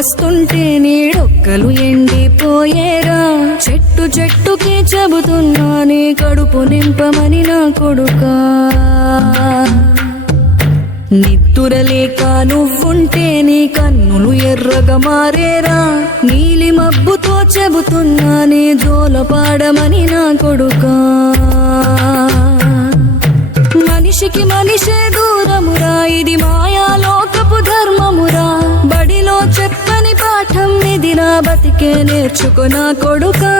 వస్తుంటే నీడొక్కలు ఎండిపోయేరా. చెట్టు చెట్టుకి చెబుతున్నా నీ కడుపు నింపమని నా కొడుకా. నిద్దురలేక నువ్వుంటే నీ కన్నులు ఎర్రగా మారేరా. నీలి మబ్బుతో చెబుతున్నా నీ జోలపాడమని నా కొడుకా. మనిషికి మనిషే దూరమురా, ఇది మాయాలోకపు ధర్మమురా. బడిలో చెప్పని పాఠం ఇది, నా బతికే నేర్చుకో నా కొడుకా.